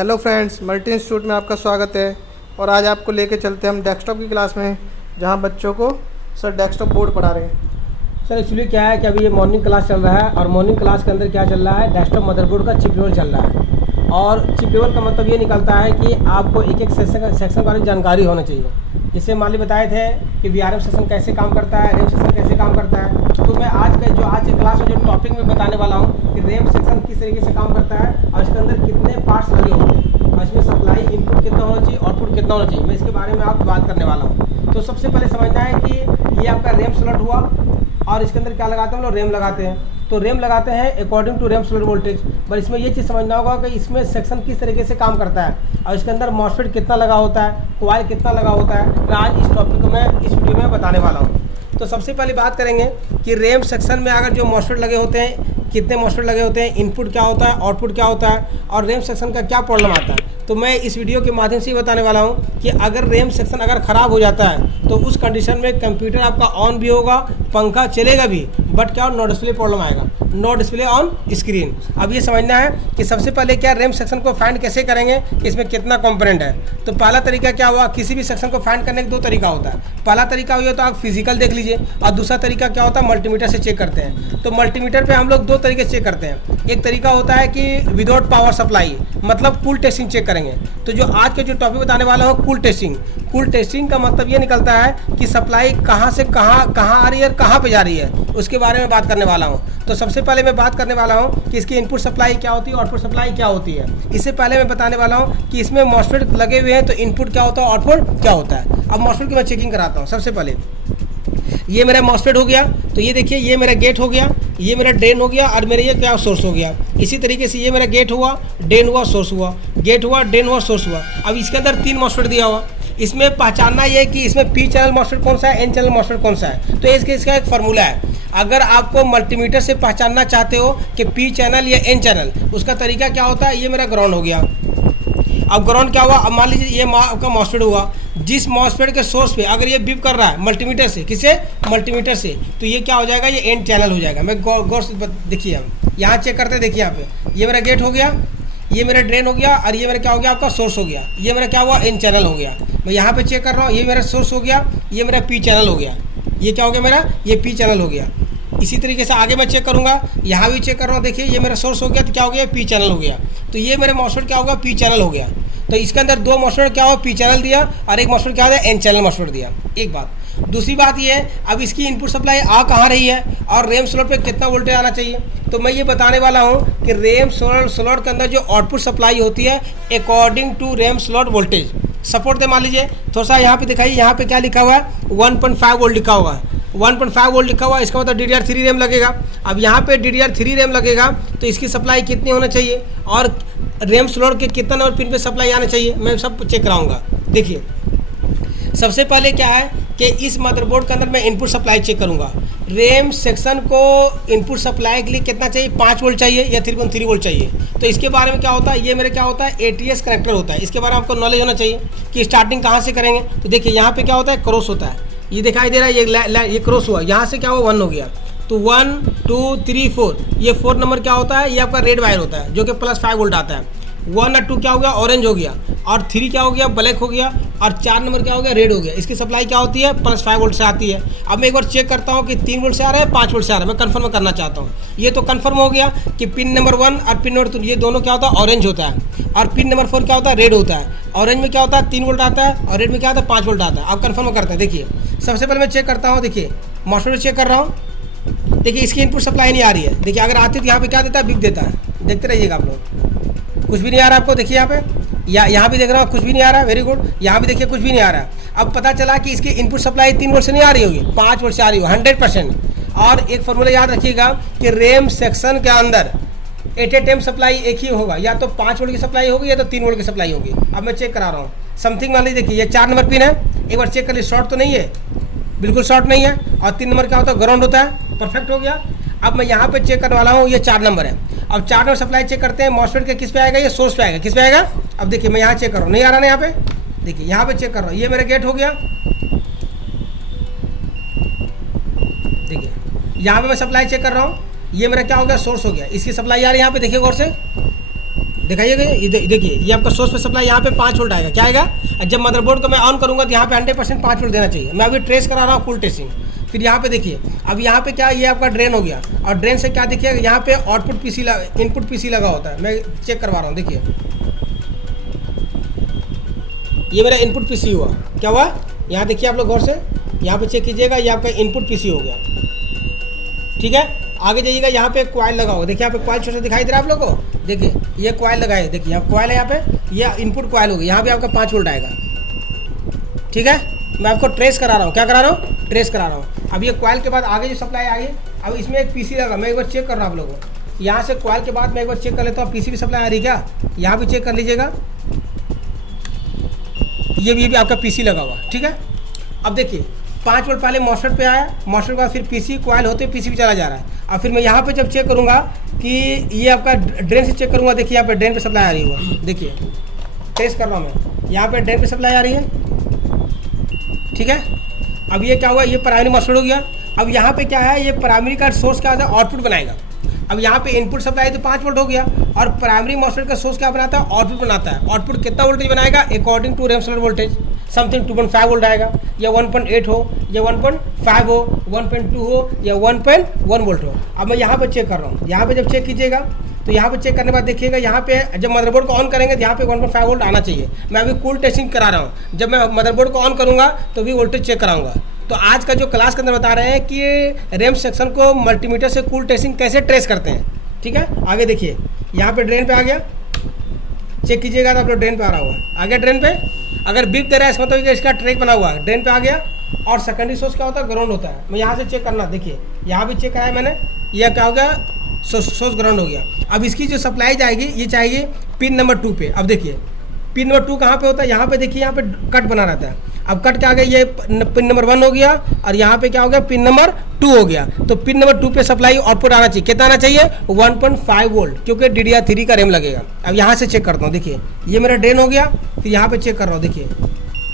Hello friends, multi institute में आपका स्वागत है। और आज आपको लेके चलते हैं हम डेस्कटॉप की क्लास में, जहां बच्चों को सर डेस्कटॉप बोर्ड पढ़ा रहे हैं। सर एक्चुअली क्या है कि अभी ये मॉर्निंग क्लास चल रहा है और मॉर्निंग क्लास के अंदर क्या चल रहा है, डेस्कटॉप मदरबोर्ड का चिप लेवल चल रहा है। और चिप लेवल का मतलब ये निकलता है कि आपको एक एक सेक्शन बारे जानकारी होना चाहिए। जैसे मान ली बताए थे कि VRM सेक्शन कैसे काम करता है, रैम सेक्शन कैसे काम करता है। तो मैं आज के क्लास में जो टॉपिक में बताने वाला हूँ कि रैम सेक्शन किस तरीके से काम करता है और इसके अंदर कितने पार्ट्स लगे होते हैं और इसमें सप्लाई इनपुट कितना होना चाहिए, आउटपुट कितना होना चाहिए, मैं इसके बारे में आपको बात करने वाला हूँ। तो सबसे पहले समझना है कि ये आपका रैम स्लॉट हुआ और इसके अंदर क्या लगाते हैं हम लोग, रैम लगाते हैं। तो रैम लगाते हैं according to RAM slot voltage. पर इसमें ये चीज़ समझना होगा कि इसमें सेक्शन किस तरीके से काम करता है और इसके अंदर मॉसफेट कितना लगा होता है, कॉइल कितना लगा होता है। तो आज इस टॉपिक को मैं इस वीडियो में बताने वाला हूँ। तो सबसे पहले बात करेंगे कि रैम सेक्शन में अगर जो मॉसफेट लगे होते हैं, कितने मॉसफेट लगे होते हैं, इनपुट क्या होता है, आउटपुट क्या होता है और रैम सेक्शन का क्या प्रॉब्लम आता है। तो मैं इस वीडियो के माध्यम से ही बताने वाला हूँ कि अगर रैम सेक्शन अगर ख़राब हो जाता है तो उस कंडीशन में कंप्यूटर आपका ऑन भी होगा, पंखा चलेगा भी, बट क्या नो डिस्प्ले प्रॉब्लम आएगा, नो डिस्प्ले ऑन स्क्रीन। अब ये समझना है कि सबसे पहले क्या रैम सेक्शन को फाइंड कैसे करेंगे कि इसमें कितना कंपोनेंट है। तो पहला तरीका क्या हुआ, किसी भी सेक्शन को फाइंड करने के दो तरीका होता है। पहला तरीका हुआ तो आप फिजिकल देख लीजिए और दूसरा तरीका क्या होता है, मल्टीमीटर से चेक करते हैं। तो मल्टीमीटर पे हम लोग दो तरीके से चेक करते हैं। एक तरीका होता है कि विदाउट पावर सप्लाई, मतलब कूल टेस्टिंग चेक करेंगे। तो जो आज के जो टॉपिक बताने वाला हूँ, कूल टेस्टिंग। कूल टेस्टिंग का मतलब ये निकलता है कि सप्लाई कहाँ से कहाँ आ रही है और कहाँ पे जा रही है, उसके बारे में बात करने वाला हूँ। तो सबसे पहले मैं बात करने वाला हूँ कि इसकी इनपुट सप्लाई क्या होती है, आउटपुट सप्लाई क्या होती है। इससे पहले मैं बताने वाला हूँ कि इसमें मॉसफेट लगे हुए हैं तो इनपुट क्या होता है, आउटपुट क्या होता है। अब मॉसफेट की मैं चेकिंग कराता हूँ। सबसे पहले ये मेरा मॉसफेट हो गया, तो ये देखिए ये मेरा गेट हो गया, ये मेरा ड्रेन हो गया और मेरा ये क्या सोर्स हो गया। इसी तरीके से ये मेरा गेट हुआ, ड्रेन हुआ, सोर्स हुआ, गेट हुआ, ड्रेन हुआ, सोर्स हुआ। अब इसके अंदर 3 मॉसफेट दिया हुआ। इसमें पहचानना ये है कि इसमें P चैनल मॉसफेट कौन सा है, N चैनल मॉसफेट कौन सा है। तो इसका एक फार्मूला है। अगर आपको मल्टीमीटर से पहचानना चाहते हो कि P चैनल या N चैनल, उसका तरीका क्या होता है, ये मेरा ग्राउंड हो गया। अब ग्राउंड क्या हुआ, अब मान लीजिए ये आपका मॉसफेट हुआ। जिस मॉसफेट के सोर्स पे अगर ये बीप कर रहा है मल्टीमीटर से, किससे, मल्टीमीटर से, तो ये क्या हो जाएगा, ये एन चैनल हो जाएगा। मैं गौर से देखिए, हम यहाँ चेक करते हैं। देखिए यहाँ पे ये मेरा गेट हो गया, ये मेरा ड्रेन हो गया और ये मेरा क्या हो गया, आपका सोर्स हो गया। ये मेरा क्या हुआ, एन चैनल हो गया। मैं यहाँ पे चेक कर रहा हूँ, ये मेरा सोर्स हो गया, ये मेरा पी चैनल हो गया। ये क्या हो गया मेरा, ये पी चैनल हो गया। इसी तरीके से आगे मैं चेक करूँगा, यहाँ भी चेक कर रहा हूँ। देखिए ये मेरा सोर्स हो गया, तो क्या हो गया, पी चैनल हो गया। तो ये मेरा मॉसफेट क्या होगा, पी चैनल हो गया। तो इसके अंदर 2 मॉसफेट क्या हो, पी चैनल दिया और एक मॉसफेट क्या दिया, एन चैनल मॉसफेट दिया। एक बात। दूसरी बात ये है, अब इसकी इनपुट सप्लाई आ कहाँ रही है और रैम स्लॉट पे कितना वोल्टेज आना चाहिए। तो मैं ये बताने वाला हूँ कि रैम स्लॉट के अंदर जो आउटपुट सप्लाई होती है according to RAM slot voltage. Support दे, मान लीजिए थोड़ा सा यहाँ पे दिखाइए, यहाँ पे क्या लिखा हुआ है, 1.5 वोल्ट लिखा हुआ है। 1.5 वोल्ट लिखा हुआ है, इसका मतलब DDR3 रैम लगेगा। अब यहाँ पे DDR3 रैम लगेगा तो इसकी सप्लाई कितनी होना चाहिए और रैम स्लॉट के कितना नंबर पिन पे सप्लाई आना चाहिए, मैं सब चेक कराऊंगा। देखिए सबसे पहले क्या है कि इस मदरबोर्ड के अंदर मैं इनपुट सप्लाई चेक करूंगा। रैम सेक्शन को इनपुट सप्लाई के लिए कितना चाहिए, 5 वोल्ट चाहिए या 3.3 वोल्ट चाहिए। तो इसके बारे में क्या होता है, ये मेरे क्या होता है, ATS कनेक्टर होता है। इसके बारे में आपको नॉलेज होना चाहिए कि स्टार्टिंग कहाँ से करेंगे। तो देखिए यहाँ पे क्या होता है, क्रॉस होता है, ये दिखाई दे रहा है, ये क्रॉस हुआ, यहाँ से क्या हुआ, 1 हो गया। तो 1 2 3 4, ये 4 नंबर क्या होता है, ये आपका रेड वायर होता है जो कि +5 वोल्ट आता है। 1 और 2 क्या हो गया, ऑरेंज हो गया और 3 क्या हो गया, ब्लैक हो गया और 4 नंबर क्या हो गया, रेड हो गया। इसकी सप्लाई क्या होती है, +5 वोल्ट से आती है। अब मैं एक बार चेक करता हूँ कि 3 वोल्ट से आ रहा है, 5 वोल्ट से आ रहा है, मैं कंफर्म करना चाहता हूँ। ये तो कंफर्म हो गया कि पिन नंबर 1 और पिन नंबर 2 ये दोनों क्या होता है, ऑरेंज होता है और पिन नंबर 4 क्या होता है, रेड होता है। ऑरेंज में क्या होता है, 3 वोल्ट आता है और रेड में क्या आता है, 5 वोल्ट आता है। आप कंफर्म करते हैं। देखिए सबसे पहले मैं चेक करता हूँ, देखिए मॉसफेट चेक कर रहा हूँ। देखिए इसकी इनपुट सप्लाई नहीं आ रही है। देखिए अगर आती तो यहाँ पे क्या देता है, बिग देता है। देखते रहिएगा आप लोग, कुछ भी नहीं आ रहा आपको। देखिए यहाँ पे यहाँ भी देख रहा हूँ, कुछ भी नहीं आ रहा है। Very good. यहाँ भी देखिए कुछ भी नहीं आ रहा है। अब पता चला कि इसकी इनपुट सप्लाई 3 वोल्ट से नहीं आ रही होगी, 5 वोल्ट से आ रही होगी 100%। और एक फॉर्मूला याद रखिएगा कि रैम सेक्शन के अंदर एट ए टाइम सप्लाई एक ही होगा, या तो 5 वोल्ट की सप्लाई होगी या तो 3 वोल्ट की सप्लाई होगी। अब मैं चेक करा रहा हूँ समथिंग, मान लीजिए देखिए ये 4 नंबर पिन है, एक बार चेक कर लीजिए, शॉर्ट तो नहीं है, बिल्कुल शॉर्ट नहीं है। और 3 नंबर क्या होता है, ग्राउंड होता है, परफेक्ट हो गया। अब मैं यहाँ पे चेक करने वाला हूँ, ये 4 नंबर है। अब 4 नंबर सप्लाई चेक करते हैं, मॉसफेट के किस पे आएगा, ये सोर्स पे आएगा, किस पे आएगा। अब देखिए मैं यहाँ चेक कर रहा हूँ, नहीं आ रहा ना यहाँ पे, देखिए यहाँ पे चेक कर रहा हूँ, ये मेरा गेट हो गया। देखिए यहाँ पे मैं सप्लाई चेक कर रहा हूँ, ये मेरा क्या हो गया, सोर्स हो गया। इसकी सप्लाई आ रही है यहाँ पे, देखिए गौर से, दिखाइएगा, ये देखिए ये आपका सोर्स पे सप्लाई यहाँ पे 5 वोल्ट आएगा। क्या आएगा? और जब मदरबोर्ड को मैं ऑन करूँगा तो यहाँ पे 100% 5 वोल्ट देना चाहिए। मैं अभी ट्रेस करा रहा हूँ फुल टेस्टिंग। फिर यहाँ पे देखिए, अब यहाँ पे क्या, ये आपका ड्रेन हो गया, और ड्रेन से क्या देखिए यहाँ पे आउटपुट पीसी इनपुट पीसी लगा होता है। मैं चेक करवा रहा हूँ, देखिए ये मेरा इनपुट पीसी हुआ। क्या हुआ? यहाँ देखिए आप लोग गौर से यहाँ पे चेक कीजिएगा, ये आपका इनपुट पीसी हो गया। ठीक है, आगे जाइएगा, यहाँ पे कॉइल लगा होगा। देखिए यहाँ पे कॉइल छोटा दिखाई दे रहा है आप लोगों को। देखिए ये कॉइल लगा है, देखिए यहाँ कॉइल है, यहाँ पे ये इनपुट कॉइल होगी। यहाँ पे आपका 5 वोल्ट आएगा। ठीक है, मैं आपको ट्रेस करा रहा हूँ। क्या करा रहा हूँ? ट्रेस करा रहा हूँ। अब ये कॉइल के बाद आगे जो सप्लाई आई है, अब इसमें एक पीसी लगा। मैं एक बार चेक कर रहा हूँ आप लोगों को। यहाँ से कॉइल के बाद मैं एक बार चेक कर लेता हूँ पीसी भी सप्लाई आ रही क्या। यहाँ भी चेक कर लीजिएगा, ये भी आपका पीसी लगा हुआ। ठीक है, अब देखिए 5 वोल्ट पहले मॉस्फेट पे आया, मॉस्फेट के बाद फिर पीसी कॉइल होते पीसी भी चला जा रहा है। अब फिर मैं यहाँ पे जब चेक करूँगा कि ये आपका ड्रेन से चेक करूँगा, देखिए यहाँ पे ड्रेन पे सप्लाई आ रही है। देखिए टेस्ट कर रहा हूँ मैं, यहाँ पे ड्रेन पे सप्लाई आ रही है। ठीक है, अब ये क्या हुआ, ये प्राइमरी मॉस्फेट हो गया। अब यहाँ पे क्या है, ये प्राइमरी का सोर्स क्या होता है, आउटपुट बनाएगा। अब यहाँ पे इनपुट सप्लाई तो 5 वोल्ट हो गया, और प्राइमरी मॉस्फेट का सोर्स क्या बनाता है, आउटपुट बनाता है। आउटपुट कितना वोल्टेज बनाएगा, according to reference voltage, something 2.5 volt आएगा, या 1.8 हो, या 1.5 हो, 1.2 हो, या 1.1 वोल्ट हो। अब मैं यहाँ पे चेक कर रहा हूँ। यहाँ पे जब चेक कीजिएगा तो यहाँ पे चेक करने के बाद देखिएगा, यहाँ पे जब मदरबोर्ड को ऑन करेंगे तो यहाँ पे 1.5 वोल्ट आना चाहिए। मैं अभी कूल टेस्टिंग करा रहा हूँ, जब मैं मदरबोर्ड को ऑन करूँगा तो भी वोल्टेज चेक कराऊंगा। तो आज का जो क्लास के अंदर बता रहे हैं कि रैम सेक्शन को मल्टीमीटर से कूल टेस्टिंग कैसे ट्रेस करते हैं। ठीक है, आगे देखिए, यहाँ पे ड्रेन पे आ गया, चेक कीजिएगा तो आप लोग ड्रेन पे आ रहा हुआ। आ गया ड्रेन पे, अगर बीप दे रहा है इसका मतलब इसका ट्रैक बना हुआ है, ड्रेन पे आ गया। और सेकेंडरी सोर्स क्या होता है, ग्राउंड होता है। मैं यहाँ से चेक करना, देखिए यहाँ भी चेक कराया मैंने, यह क्या हो गया, सोर्स ग्राउंड हो गया। अब इसकी जो सप्लाई जाएगी ये चाहिए पिन नंबर 2 पे। अब देखिए पिन नंबर 2 कहाँ पे होता है, यहाँ पे देखिए, यहाँ पे कट बना रहता है। अब कट क्या आ गया, ये पिन नंबर 1 हो गया, और यहाँ पे क्या हो गया, पिन नंबर 2 हो गया। तो पिन नंबर 2 पे सप्लाई आउटपुट आना चाहिए। कितना आना चाहिए, 1.5 वोल्ट, क्योंकि DDR3 का रैम लगेगा। अब यहाँ से चेक करता हूँ, देखिए ये मेरा ड्रेन हो गया। फिर यहाँ पे चेक कर रहा हूँ, देखिए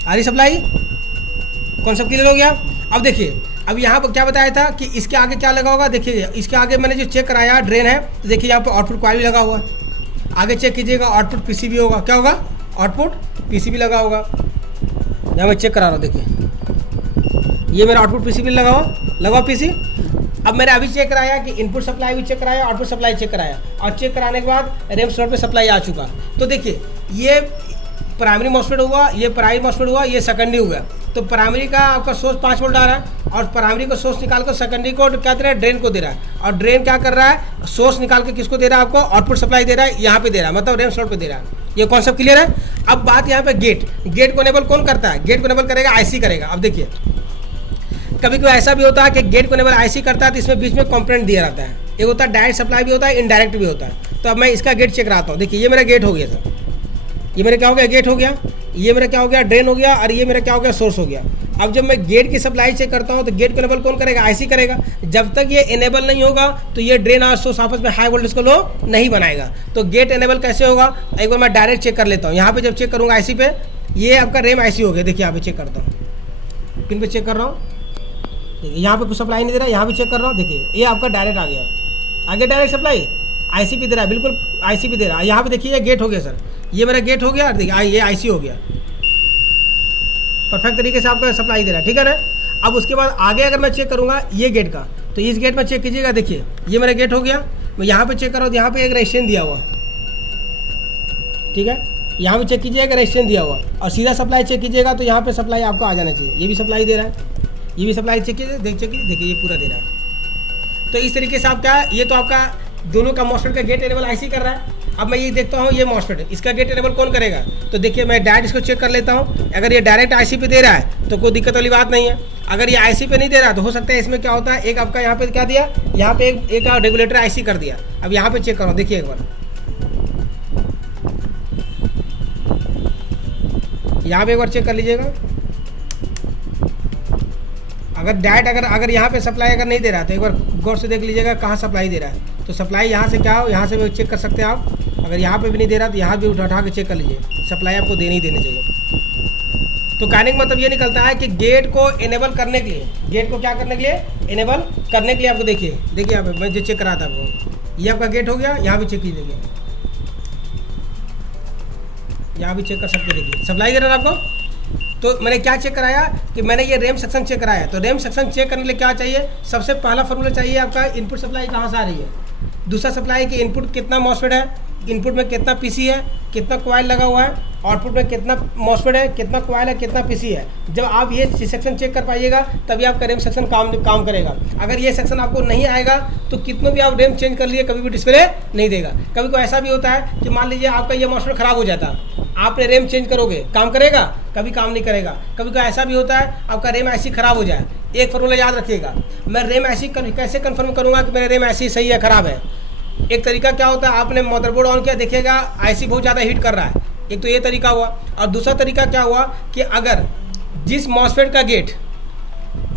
आ रही सप्लाई, कॉन्सेप्ट क्लियर हो गया। अब देखिए, अब यहाँ पर क्या बताया था कि इसके आगे क्या लगा होगा। देखिए इसके आगे मैंने जो चेक कराया ड्रेन है, तो देखिए यहाँ पर आउटपुट कॉइल भी लगा हुआ। आगे चेक कीजिएगा, आउटपुट PCB होगा। क्या होगा, आउटपुट PCB लगा होगा। यहाँ मैं चेक करा रहा हूँ, देखिए ये मेरा आउटपुट PCB लगा PC। अब मैंने अभी चेक कराया कि इनपुट सप्लाई भी चेक कराया, आउटपुट सप्लाई चेक कराया, और चेक कराने के बाद रैम स्लॉट पे सप्लाई आ चुका। तो देखिए ये प्राइमरी मॉस्फेट हुआ, ये प्राइमरी मॉस्फेट हुआ, ये सेकेंडरी हुआ। तो प्राइमरी का आपका सोर्स 5 वोल्ट आ रहा है, और प्राइमरी का सोर्स निकाल कर सेकेंडरी को क्या दे रहा है, ड्रेन को दे रहा है। और ड्रेन क्या कर रहा है, सोर्स निकाल के किसको दे रहा है, आपको आउटपुट सप्लाई दे रहा है, यहाँ पे दे रहा है, मतलब रैम स्लॉट पे दे रहा है। ये कॉन्सेप्ट क्लियर है। अब बात यहाँ पे गेट को इनेबल कौन करता है, गेट को इनेबल करेगा IC करेगा। अब देखिए कभी कभी ऐसा भी होता है कि गेट को इनेबल IC करता है, तो इसमें बीच में कंपोनेंट दिया रहता है। एक होता है डायरेक्ट सप्लाई भी होता है, इनडायरेक्ट भी होता है। तो अब मैं इसका गेट चेक कराता हूँ। देखिए ये मेरा गेट हो गया सर, ये मेरा क्या हो गया, गेट हो गया। ये मेरा क्या हो गया, ड्रेन हो गया, और ये मेरा क्या हो गया, सोर्स हो गया। अब जब मैं गेट की सप्लाई चेक करता हूँ तो गेट को इनेबल कौन करेगा, IC करेगा। जब तक ये इनेबल नहीं होगा तो ये ड्रेन और सोर्स आपस में हाई वोल्टेज को लो नहीं बनाएगा। तो गेट इनेबल कैसे होगा, एक बार मैं डायरेक्ट चेक कर लेता हूँ। यहाँ पे जब चेक करूँगा IC पे, ये आपका रैम IC हो गया। देखिए यहाँ पे चेक करता हूँ, पिन पे चेक कर रहा हूँ, देखिए यहाँ पे कुछ सप्लाई नहीं दे रहा, यहाँ भी चेक कर रहा हूँ। देखिए ये आपका डायरेक्ट आ गया, आगे डायरेक्ट सप्लाई IC पे दे रहा है, बिल्कुल IC पे दे रहा है। यहाँ पे देखिए ये गेट हो गया सर, ये मेरा गेट हो गया, देखिए ये IC हो गया, परफेक्ट तरीके से आपका सप्लाई दे रहा है। ठीक है ना। अब उसके बाद आगे अगर मैं चेक करूँगा ये गेट का, तो इस गेट में चेक कीजिएगा। देखिए ये मेरा गेट हो गया, मैं यहाँ पे चेक कर रहा हूँ, यहाँ पे एक रेजिस्टेंस दिया हुआ। ठीक है, यहाँ पे चेक कीजिएगा, रेजिस्टेंस दिया हुआ, और सीधा सप्लाई चेक कीजिएगा तो यहाँ पे सप्लाई आपको आ जाना चाहिए। ये भी सप्लाई दे रहा है, ये भी सप्लाई चेक कीजिए, देखिए ये पूरा दे रहा है। तो इस तरीके से आप क्या, ये तो आपका दोनों का मॉस्फेट का गेट इनेबल IC कर रहा है। अब मैं ये देखता हूँ, ये मॉस्फेट इसका गेट इनेबल कौन करेगा। तो देखिए मैं डायरेक्ट इसको चेक कर लेता हूँ। अगर ये डायरेक्ट IC पे दे रहा है तो कोई दिक्कत वाली बात नहीं है। अगर ये IC पे नहीं दे रहा तो हो सकता है इसमें क्या होता है, एक आपका यहाँ पे क्या दिया, यहाँ पे एक रेगुलेटर IC कर दिया। अब यहाँ पे चेक करो, देखिए एक बार यहाँ पे एक बार चेक कर लीजिएगा। अगर डायरेक्ट अगर यहाँ पे सप्लाई अगर नहीं दे रहा तो एक बार गौर से देख लीजिएगा कहाँ सप्लाई दे रहा है। तो सप्लाई यहाँ से क्या हो, यहाँ से भी चेक कर सकते हैं आप। अगर यहाँ पे भी नहीं दे रहा तो यहाँ भी उठा के चेक कर लीजिए, सप्लाई आपको देनी ही देनी चाहिए। तो कहने का मतलब ये निकलता है कि गेट को इनेबल करने के लिए, गेट को क्या करने के लिए, इनेबल करने के लिए आपको देखिए यहाँ पे मैं जो चेक करा था आपको, ये आपका गेट हो गया। यहाँ भी चेक कीजिए, यहाँ भी चेक कर सकते हैं, देखिए सप्लाई दे रहा है आपको। तो मैंने क्या चेक कराया कि मैंने ये रैम सेक्शन चेक कराया। तो रैम सेक्शन चेक करने के लिए क्या चाहिए, सबसे पहला फॉर्मूला चाहिए आपका इनपुट सप्लाई कहाँ से आ रही है, दूसरा सप्लाई की इनपुट कितना मॉसफेट है, इनपुट में कितना पीसी है, कितना कॉइल लगा हुआ है, आउटपुट में कितना मॉसफेट है, कितना कॉइल है, कितना पीसी है। जब आप ये सेक्शन चेक कर पाइएगा तभी आपका रैम सेक्शन काम करेगा। अगर ये सेक्शन आपको नहीं आएगा तो कितनों भी आप रैम चेंज कर लिए कभी भी डिस्प्ले नहीं देगा। कभी कोई ऐसा भी होता है कि मान लीजिए आपका ये मॉसफेट खराब हो जाता, आपने रैम चेंज करोगे, काम करेगा, कभी काम नहीं करेगा। कभी कोई ऐसा भी होता है आपका रैम ऐसी खराब हो जाए। एक फॉर्मूला याद रखिएगा, मैं रैम ऐसी कैसे कन्फर्म करूँगा कि मेरा रैम ऐसी सही है खराब है। एक तरीका क्या होता है, आपने मदरबोर्ड ऑन किया, देखिएगा आईसी बहुत ज़्यादा हीट कर रहा है, एक तो ये तरीका हुआ। और दूसरा तरीका क्या हुआ कि अगर जिस मॉसफेट का गेट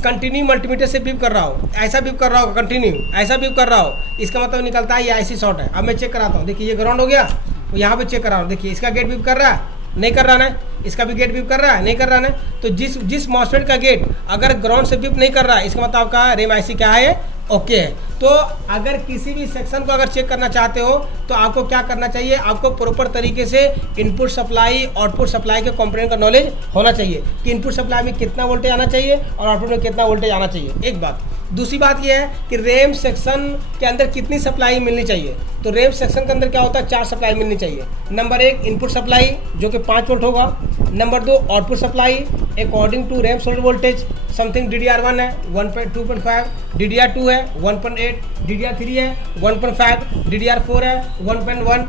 कंटिन्यू मल्टीमीटर से बीप कर रहा हो, ऐसा बीप कर रहा हो, कंटिन्यू ऐसा बीप कर रहा हो, इसका मतलब निकलता है ये आईसी शॉर्ट है। अब मैं चेक कराता हूँ, देखिए ये ग्राउंड हो गया, यहाँ पे चेक कर रहा हूँ, देखिए इसका गेट बीप कर रहा है, नहीं कर रहा ना, इसका भी गेट बीप कर रहा है, नहीं कर रहा ना। तो जिस मॉसफेट का गेट अगर ग्राउंड से बीप नहीं कर रहा है, इसका मतलब आपका रैम आईसी क्या है, ओके है। तो अगर किसी भी सेक्शन को अगर चेक करना चाहते हो तो आपको क्या करना चाहिए, आपको प्रॉपर तरीके से इनपुट सप्लाई आउटपुट सप्लाई के कंपोनेंट का नॉलेज होना चाहिए कि इनपुट सप्लाई में कितना वोल्टेज आना चाहिए और आउटपुट में कितना वोल्टेज आना चाहिए, एक बात। दूसरी बात यह है कि रैम सेक्शन के अंदर कितनी सप्लाई मिलनी चाहिए। तो रैम सेक्शन के अंदर क्या होता है, 4 सप्लाई मिलनी चाहिए। नंबर 1 इनपुट सप्लाई जो कि 5 वोल्ट होगा। Number 2 output supply according to RAM solder voltage, something DDR1 है 1.2.5, DDR2 है 1.8, DDR3 है 1.5, DDR4 है 1.1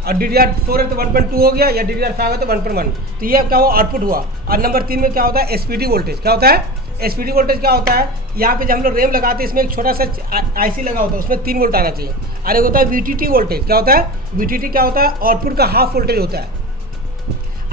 और DDR4 है तो 1.2 हो गया, या DDR5 है तो 1.1। तो ये क्या हुआ, आउटपुट हुआ। और नंबर 3 में क्या होता है, SPD वोल्टेज। क्या होता है SPD वोल्टेज, क्या होता है, यहाँ पे जब हम लोग रैम लगाते हैं इसमें एक छोटा सा आईसी लगा होता है, उसमें 3 वोल्ट आना चाहिए। और एक होता है VTT वोल्टेज। क्या होता है VTT, क्या होता है, आउटपुट का हाफ वोल्टेज होता है।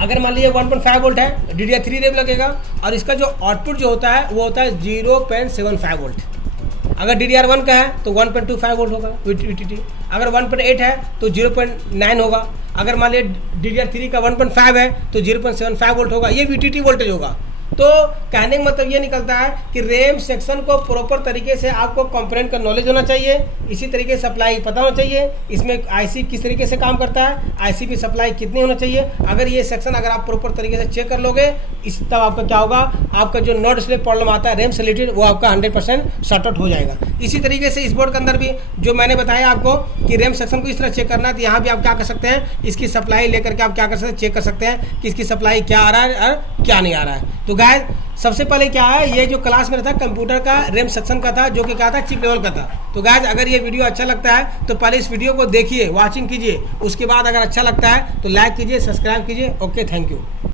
अगर मान लीजिए 1.5 वोल्ट है, DDR3 रैम लगेगा और इसका जो आउटपुट जो होता है वो होता है 0.75 वोल्ट। अगर DDR1 का है तो 1.25 वोल्ट होगा VTT। अगर 1.8 है तो 0.9 होगा। अगर मान लीजिए DDR3 का 1.5 है तो 0.75 वोल्ट होगा, ये VTT वोल्टेज होगा। तो कहने का मतलब ये निकलता है कि रैम सेक्शन को प्रॉपर तरीके से आपको कंपोनेंट का नॉलेज होना चाहिए, इसी तरीके से सप्लाई पता होना चाहिए, इसमें आईसी किस तरीके से काम करता है, आईसी की सप्लाई कितनी होना चाहिए। अगर ये सेक्शन अगर आप प्रॉपर तरीके से चेक कर लोगे इस तब आपका क्या होगा, आपका जो नो डिस्प्ले प्रॉब्लम आता है रैम से रिलेटेड वो आपका 100% सॉर्ट आउट हो जाएगा। इसी तरीके से इस बोर्ड के अंदर भी जो मैंने बताया आपको कि रैम सेक्शन को इस तरह चेक करना है, तो यहाँ भी आप क्या कर सकते हैं, इसकी सप्लाई लेकर के आप क्या कर सकते हैं, चेक कर सकते हैं कि इसकी सप्लाई क्या आ रहा है और क्या नहीं आ रहा है। तो गाइस सबसे पहले क्या है, ये जो क्लास में था कंप्यूटर का रैम सेक्शन का था, जो कि क्या था, चिप लेवल का था। तो गाइस अगर ये वीडियो अच्छा लगता है तो पहले इस वीडियो को देखिए, वॉचिंग कीजिए, उसके बाद अगर अच्छा लगता है तो लाइक कीजिए, सब्सक्राइब कीजिए। Okay, thank you.